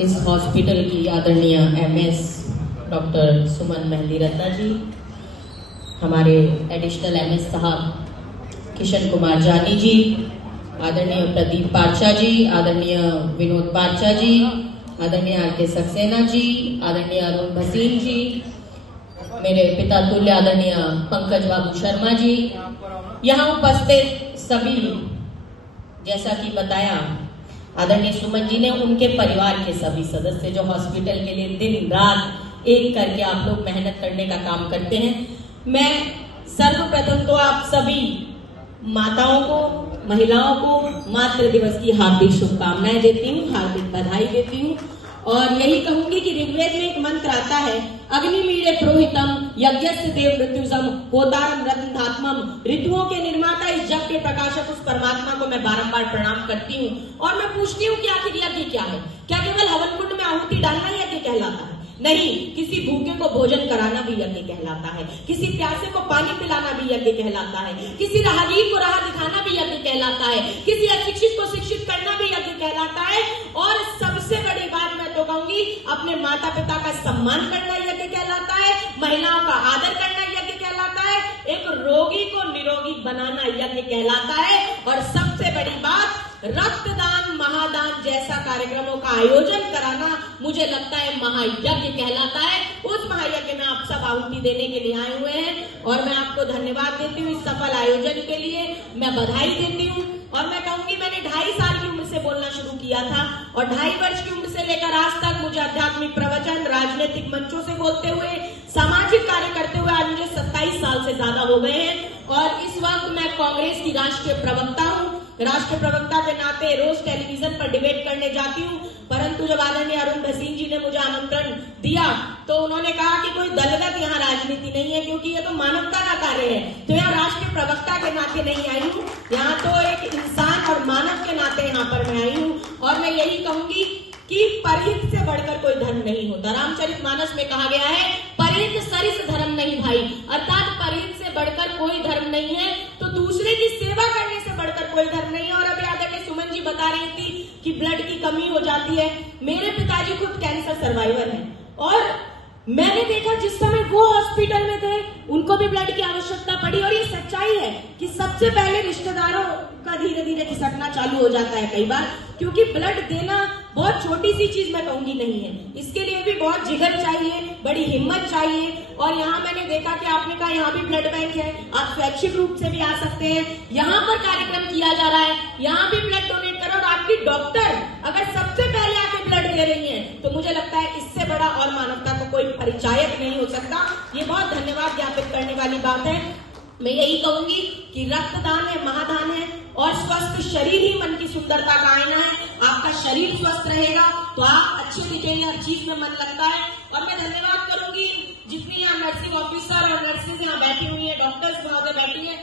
इस हॉस्पिटल की आदरणीय एमएस डॉक्टर सुमन मेहंदी रत्ना जी, हमारे एडिशनल एमएस साहब किशन कुमार जानी जी, आदरणीय प्रदीप पारचा जी, आदरणीय विनोद पारचा जी, आदरणीय आर.के. सक्सेना जी, आदरणीय अरुण भसीन जी, मेरे पिता तुल्य आदरणीय पंकज बाबू शर्मा जी, यहाँ उपस्थित सभी, जैसा कि बताया आदरणीय सुमन जी ने, उनके परिवार के सभी सदस्य जो हॉस्पिटल के लिए दिन रात एक करके आप लोग मेहनत करने का काम करते हैं। मैं सर्वप्रथम तो आप सभी माताओं को, महिलाओं को मातृ दिवस की हार्दिक शुभकामनाएं देती हूँ, हार्दिक बधाई देती हूँ और यही कहूंगी कि ऋग्वेद में एक मंत्र आता है, अग्निमीड़े प्रोहितम यज्ञस्य देव मृत्युजम होतारम रत्नधात्मम। ऋतुओं के निर्माता, इस जग के प्रकाशक उस परमात्मा को मैं बारंबार प्रणाम करती हूँ और मैं पूछती हूँ कि आखिर यज्ञ क्या है? क्या केवल हवन कुंड में आहुति डालना यज्ञ कहलाता है? नहीं, किसी भूखे को भोजन कराना भी यज्ञ कहलाता है, किसी प्यासे को पानी पिलाना भी यज्ञ कहलाता है, किसी राहगीर को राह दिखाना भी यज्ञ कहलाता है, किसी अशिक्षित को शिक्षित करना भी यज्ञ कहलाता है और सबसे बड़ी बात मैं तो कहूंगी, अपने माता पिता का सम्मान करना यज्ञ कहलाता है, महिलाओं का आदर करना यज्ञ कहलाता है, एक रोगी को निरोगी बनाना यज्ञ कहलाता है और सबसे बड़ी बात, रक्तदान महादान जैसा कार्यक्रमों का आयोजन कराना मुझे लगता है महायज्ञ कहलाता है। उस महायज्ञ में आप सब आहुति देने के लिए आए हुए हैं और मैं आपको धन्यवाद देती हूँ इस सफल आयोजन के लिए, मैं बधाई देती हूँ और मैं कहूंगी मैंने 2.5 साल की उम्र से बोलना शुरू किया था और 2.5 वर्ष की उम्र से लेकर आज तक मुझे आध्यात्मिक प्रवचन, राजनीतिक मंचों से बोलते हुए, सामाजिक कार्य करते हुए आज मुझे 27 साल से ज्यादा हो गए हैं और इस वक्त मैं कांग्रेस की राष्ट्रीय प्रवक्ता हूँ। राष्ट्रीय प्रवक्ता के नाते रोज टेलीविजन पर डिबेट करने जाती हूँ, परंतु जब आदरणीय अरुण भसीन जी ने मुझे आमंत्रण दिया तो उन्होंने कहा कि कोई दलगत यहाँ राजनीति नहीं है क्योंकि ये तो मानवता का कार्य है, तो यहाँ राष्ट्रीय प्रवक्ता के नाते नहीं आई हूँ, यहाँ तो एक इंसान और मानव के नाते यहाँ पर मैं आई हूँ और मैं यही कहूंगी कि परहित से बढ़कर कोई धर्म नहीं होता। रामचरितमानस में कहा गया है, परहित सरिस धर्म नहीं भाई, अर्थात परहित से बढ़कर कोई धर्म नहीं है, तो दूसरे की सेवा करने से बढ़कर कोई धर्म नहीं है। और अभी आदरणीय सुमन जी बता रही थी कि ब्लड की कमी हो जाती है, मेरे पिताजी खुद कैंसर सर्वाइवर हैं और मैंने देखा जिस समय वो हॉस्पिटल में थे उनको भी ब्लड की आवश्यकता पड़ी और ये सच्चाई है कि सबसे पहले रिश्तेदारों का धीरे धीरे खिसकना चालू हो जाता है कई बार, क्योंकि ब्लड देना बहुत छोटी सी चीज मैं कहूंगी नहीं है, इसके लिए भी बहुत जिगर चाहिए, बड़ी हिम्मत चाहिए और यहाँ मैंने देखा कि आपने कहा यहाँ भी ब्लड बैंक है, आप स्वैच्छिक रूप से भी आ सकते हैं, यहाँ पर कार्यक्रम किया जा रहा है, यहाँ भी ब्लड डोनेट करो और आपकी डॉक्टर अगर सबसे पहले आके ब्लड दे रही है तो मुझे लगता है इससे बड़ा और मानवता को कोई परिचायक नहीं हो सकता। ये बहुत धन्यवाद ज्ञापित करने वाली बात है। मैं यही कहूंगी कि रक्तदान है, महादान है और स्वस्थ शरीर ही मन की सुंदरता का आईना है। आपका शरीर स्वस्थ रहेगा तो आप अच्छे दिखेंगे, हर चीज में मन लगता है और मैं धन्यवाद करूंगी जितनी यहाँ नर्सिंग ऑफिसर और नर्सेज यहाँ बैठी हुई है, डॉक्टर्स महोदय बैठी है,